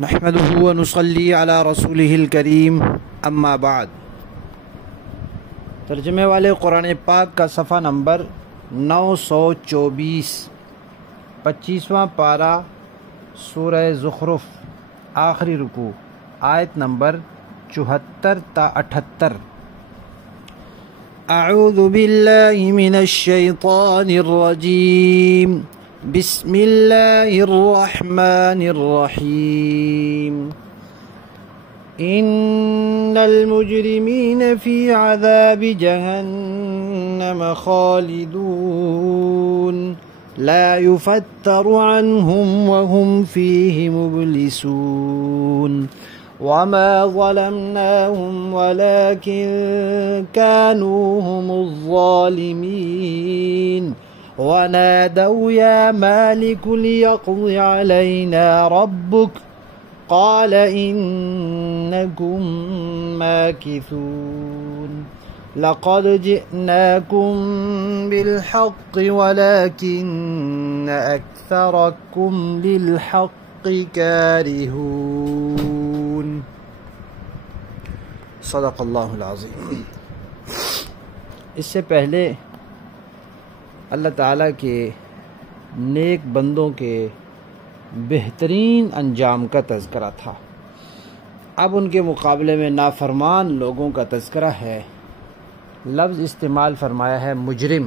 نحمده ونصلي على رسوله الكريم اما بعد۔ ترجمے والے قرآن پاک کا صفحہ نمبر 924، 25واں پارہ، سورہ زخرف، آخری رکوع، آیت نمبر 74 تا 78۔ اعوذ باللہ من الشیطان الرجیم، بسم اللہ الرحمن الرحیم۔ ان المجرمین فی عذاب جہنم خالدون لا يفتر عنهم وهم فیہ مبلسون وما ظلمناهم ولكن كانوا هم الظالمين ونادوا يا مالك ليقض علينا ربك قال إنكم ماكثون لقد جئناكم بالحق ولكن أكثركم للحق كارهون۔ صدق اللہ العظیم۔ اس سے پہلے اللہ تعالیٰ کے نیک بندوں کے بہترین انجام کا تذکرہ تھا۔ اب ان کے مقابلے میں نافرمان لوگوں کا تذکرہ ہے۔ لفظ استعمال فرمایا ہے مجرم،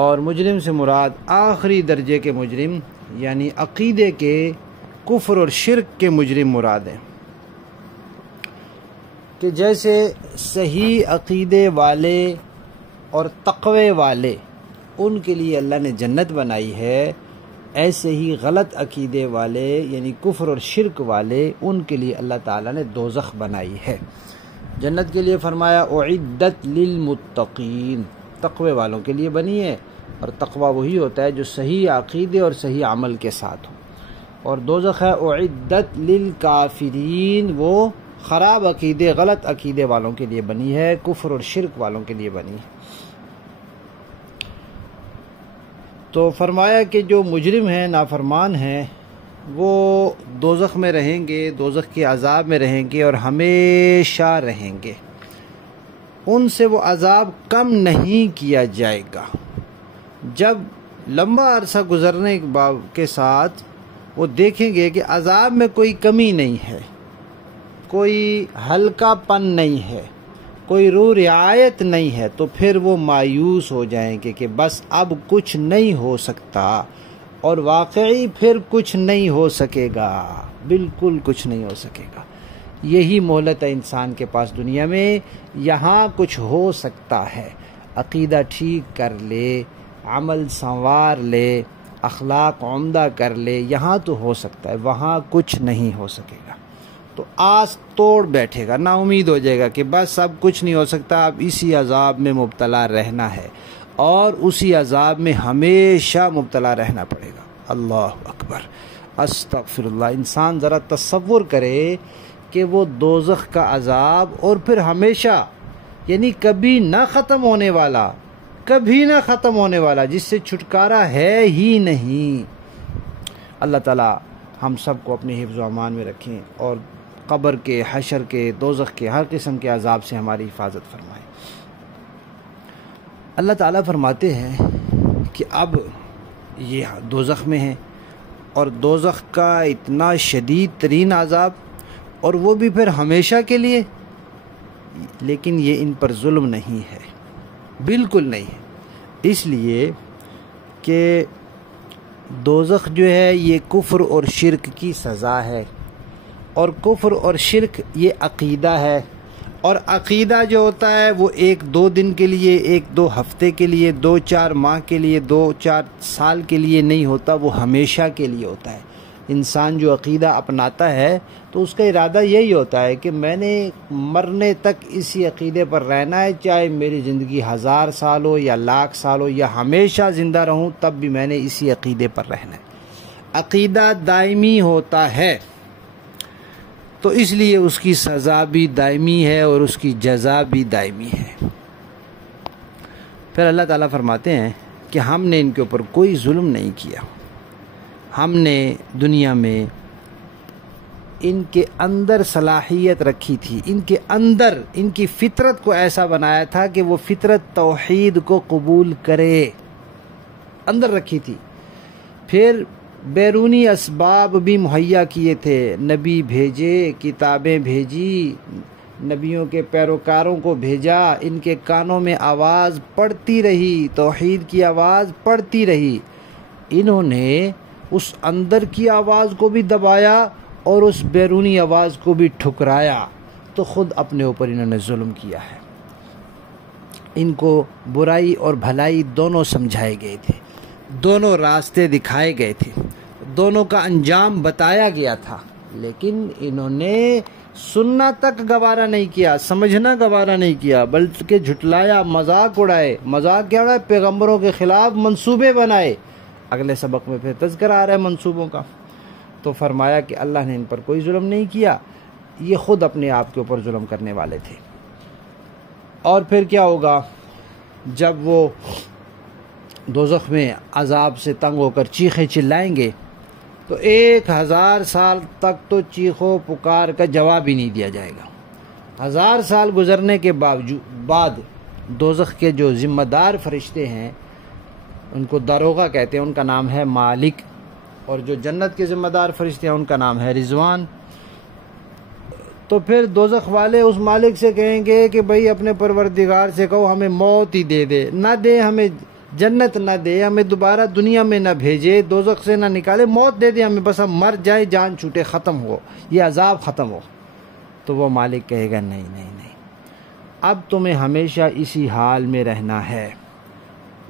اور مجرم سے مراد آخری درجے کے مجرم، یعنی عقیدے کے کفر اور شرک کے مجرم مراد ہیں، کہ جیسے صحیح عقیدے والے اور تقوی والے ان کے لیے اللہ نے جنت بنائی ہے، ایسے ہی غلط عقیدے والے یعنی کفر اور شرک والے ان کے لیے اللہ تعالیٰ نے دوزخ بنائی ہے۔ جنت کے لیے فرمایا اعدت للمتقین، تقوی والوں کے لیے بنی ہے، اور تقوی وہی ہوتا ہے جو صحیح عقیدے اور صحیح عمل کے ساتھ ہو، اور دوزخ ہے اعدت للکافرین، وہ خراب عقیدے غلط عقیدے والوں کے لیے بنی ہے، کفر اور شرک والوں کے لیے بنی ہے۔ تو فرمایا کہ جو مجرم ہیں، نافرمان ہیں، وہ دوزخ میں رہیں گے، دوزخ کے عذاب میں رہیں گے اور ہمیشہ رہیں گے۔ ان سے وہ عذاب کم نہیں کیا جائے گا۔ جب لمبا عرصہ گزرنے کے ساتھ وہ دیکھیں گے کہ عذاب میں کوئی کمی نہیں ہے، کوئی ہلکا پن نہیں ہے، کوئی رعایت نہیں ہے، تو پھر وہ مایوس ہو جائیں گے کہ بس اب کچھ نہیں ہو سکتا، اور واقعی پھر کچھ نہیں ہو سکے گا، بالکل کچھ نہیں ہو سکے گا۔ یہی مہلت ہے انسان کے پاس دنیا میں، یہاں کچھ ہو سکتا ہے، عقیدہ ٹھیک کر لے، عمل سنوار لے، اخلاق عمدہ کر لے، یہاں تو ہو سکتا ہے، وہاں کچھ نہیں ہو سکے گا۔ تو آس توڑ بیٹھے گا، نا امید ہو جائے گا کہ بس اب کچھ نہیں ہو سکتا، اب اسی عذاب میں مبتلا رہنا ہے، اور اسی عذاب میں ہمیشہ مبتلا رہنا پڑے گا۔ اللہ اکبر، استغفر اللہ۔ انسان ذرا تصور کرے کہ وہ دوزخ کا عذاب، اور پھر ہمیشہ، یعنی کبھی نہ ختم ہونے والا، کبھی نہ ختم ہونے والا، جس سے چھٹکارا ہے ہی نہیں۔ اللہ تعالی ہم سب کو اپنے حفظ و امان میں رکھیں، اور قبر کے، حشر کے، دوزخ کے ہر قسم کے عذاب سے ہماری حفاظت فرمائیں۔ اللہ تعالیٰ فرماتے ہیں کہ اب یہ دوزخ میں ہیں، اور دوزخ کا اتنا شدید ترین عذاب، اور وہ بھی پھر ہمیشہ کے لیے، لیکن یہ ان پر ظلم نہیں ہے، بالکل نہیں ہے، اس لیے کہ دوزخ جو ہے یہ کفر اور شرک کی سزا ہے، اور کفر اور شرک یہ عقیدہ ہے، اور عقیدہ جو ہوتا ہے وہ 1-2 دن کے لیے، 1-2 ہفتے کے لیے، 2-4 ماہ کے لیے، 2-4 سال کے لیے نہیں ہوتا، وہ ہمیشہ کے لیے ہوتا ہے۔ انسان جو عقیدہ اپناتا ہے تو اس کا ارادہ یہی ہوتا ہے کہ میں نے مرنے تک اسی عقیدے پر رہنا ہے، چاہے میری زندگی 1000 سال ہو یا 1,00,000 سال ہو، یا ہمیشہ زندہ رہوں تب بھی میں نے اسی عقیدے پر رہنا ہے۔ عقیدہ دائمی ہوتا ہے، تو اس لیے اس کی سزا بھی دائمی ہے اور اس کی جزا بھی دائمی ہے۔ پھر اللہ تعالیٰ فرماتے ہیں کہ ہم نے ان کے اوپر کوئی ظلم نہیں کیا، ہم نے دنیا میں ان کے اندر صلاحیت رکھی تھی، ان کے اندر ان کی فطرت کو ایسا بنایا تھا کہ وہ فطرت توحید کو قبول کرے، اندر رکھی تھی۔ پھر بیرونی اسباب بھی مہیا کیے تھے، نبی بھیجے، کتابیں بھیجی، نبیوں کے پیروکاروں کو بھیجا، ان کے کانوں میں آواز پڑتی رہی، توحید کی آواز پڑتی رہی۔ انہوں نے اس اندر کی آواز کو بھی دبایا اور اس بیرونی آواز کو بھی ٹھکرایا، تو خود اپنے اوپر انہوں نے ظلم کیا ہے۔ ان کو برائی اور بھلائی دونوں سمجھائے گئے تھے، دونوں راستے دکھائے گئے تھے، دونوں کا انجام بتایا گیا تھا، لیکن انہوں نے سننا تک گوارا نہیں کیا، سمجھنا گوارا نہیں کیا، بلکہ جھٹلایا، مذاق اڑائے۔ مذاق کیا اڑائے؟ پیغمبروں کے خلاف منصوبے بنائے۔ اگلے سبق میں پھر تذکرہ آ رہا ہے منصوبوں کا۔ تو فرمایا کہ اللہ نے ان پر کوئی ظلم نہیں کیا، یہ خود اپنے آپ کے اوپر ظلم کرنے والے تھے۔ اور پھر کیا ہوگا؟ جب وہ دوزخ میں عذاب سے تنگ ہو کر چیخیں چلائیں گے تو 1000 سال تک تو چیخو پکار کا جواب ہی نہیں دیا جائے گا۔ 1000 سال گزرنے کے بعد دوزخ کے جو ذمہ دار فرشتے ہیں، ان کو داروغہ کہتے ہیں، ان کا نام ہے مالک، اور جو جنت کے ذمہ دار فرشتے ہیں ان کا نام ہے رضوان۔ تو پھر دوزخ والے اس مالک سے کہیں گے کہ بھئی اپنے پروردگار سے کہو ہمیں موت ہی دے دے، نہ دے ہمیں جنت، نہ دے ہمیں دوبارہ دنیا میں، نہ بھیجے دوزخ سے، نہ نکالے، موت دے دے ہمیں، بس ہم مر جائیں، جان چھوٹے، ختم ہو، یہ عذاب ختم ہو۔ تو وہ مالک کہے گا نہیں نہیں نہیں، اب تمہیں ہمیشہ اسی حال میں رہنا ہے،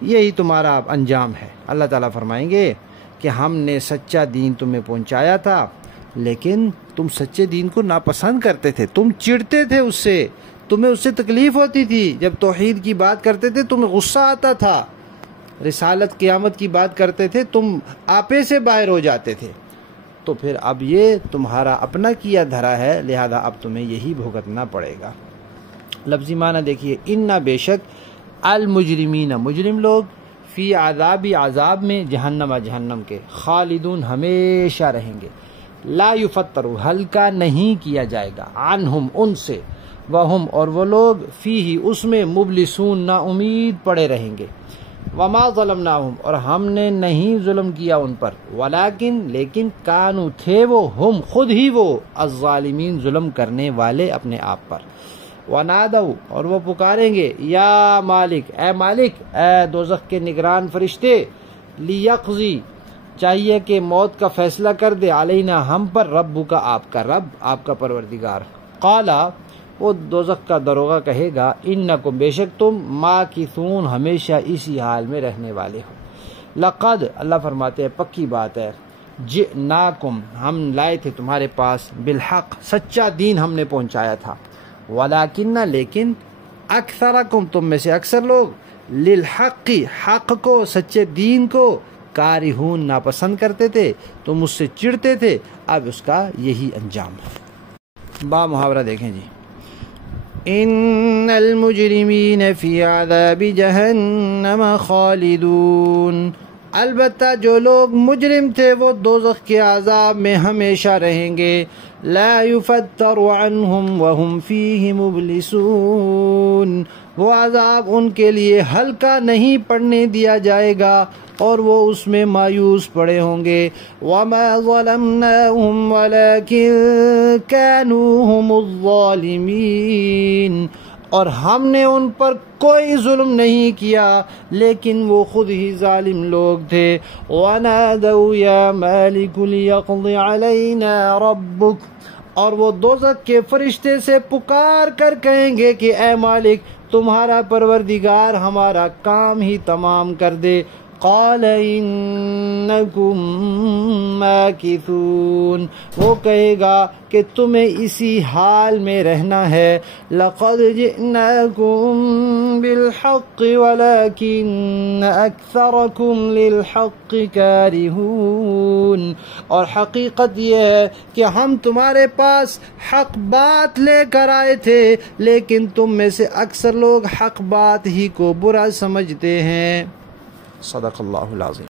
یہی تمہارا انجام ہے۔ اللہ تعالیٰ فرمائیں گے کہ ہم نے سچا دین تمہیں پہنچایا تھا، لیکن تم سچے دین کو ناپسند کرتے تھے، تم چڑھتے تھے اس سے، تمہیں اس سے تکلیف ہوتی تھی، جب توحید کی بات کرتے تھے تمہیں غصہ آتا تھا، رسالت قیامت کی بات کرتے تھے تم آپے سے باہر ہو جاتے تھے۔ تو پھر اب یہ تمہارا اپنا کیا دھرا ہے، لہذا اب تمہیں یہی بھگتنا پڑے گا۔ لفظی معنی دیکھیے، اِنَّ بے شک المجرمین مجرم لوگ، فی عذابی عذاب میں، جہنم کے، خالدون ہمیشہ رہیں گے، لا یفتر ہلکا نہیں کیا جائے گا، عنہم ان سے، وہم اور وہ لوگ، فیہ اس میں، مبلسون نا امید پڑے رہیں گے۔ وما ظلمناہم اور ہم نے نہیں ظلم کیا ان پر، ولیکن لیکن کانو تھے وہ، ہم خود ہی وہ، الظالمین ظلم کرنے والے اپنے آپ پر۔ ونادو اور وہ پکاریں گے، یا مالک اے مالک، اے دوزخ کے نگران فرشتے، لیقضی چاہیے کہ موت کا فیصلہ کر دے، علینا ہم پر، ربک کا آپ کا رب، آپ کا پروردگار۔ قالا وہ دوزخ کا داروغہ کہے گا، انکم بے شک تم، ماکثون ہمیشہ اسی حال میں رہنے والے ہو۔ لقد اللہ فرماتے ہیں پکی بات ہے، جئناکم ہم لائے تھے تمہارے پاس، بالحق سچا دین ہم نے پہنچایا تھا، ولیکن لیکن، اکثرکم تم میں سے اکثر لوگ، للحق حق کو، سچے دین کو، کارہون ناپسند کرتے تھے، تم اس سے چڑھتے تھے، اب اس کا یہی انجام ہے۔ با محاورہ دیکھیں جی، ان المجرمین فی عذاب جہنم خالدون، البتہ جو لوگ مجرم تھے وہ دوزخ کے عذاب میں ہمیشہ رہیں گے، لا یفتر عنہم وہم فیہ مبلسون، وہ عذاب ان کے لیے ہلکا نہیں پڑنے دیا جائے گا اور وہ اس میں مایوس پڑے ہوں گے۔ وما ظلمناہم ولکن کانوا ہم الظالمین، اور ہم نے ان پر کوئی ظلم نہیں کیا لیکن وہ خود ہی ظالم لوگ تھے۔ وَنَادَوْا يَا مَالِكُ لِيَقْضِ عَلَيْنَا رَبُّكَ، اور وہ دوزخ کے فرشتے سے پکار کر کہیں گے کہ اے مالک تمہارا پروردگار ہمارا کام ہی تمام کر دے۔ قال انکم ماکثون، وہ کہے گا کہ تمہیں اسی حال میں رہنا ہے۔ لقد جئناکم بالحق ولکن اکثرکم للحق کارہون، اور حقیقت یہ ہے کہ ہم تمہارے پاس حق بات لے کر آئے تھے لیکن تم میں سے اکثر لوگ حق بات ہی کو برا سمجھتے ہیں۔ صدق اللہ العظیم۔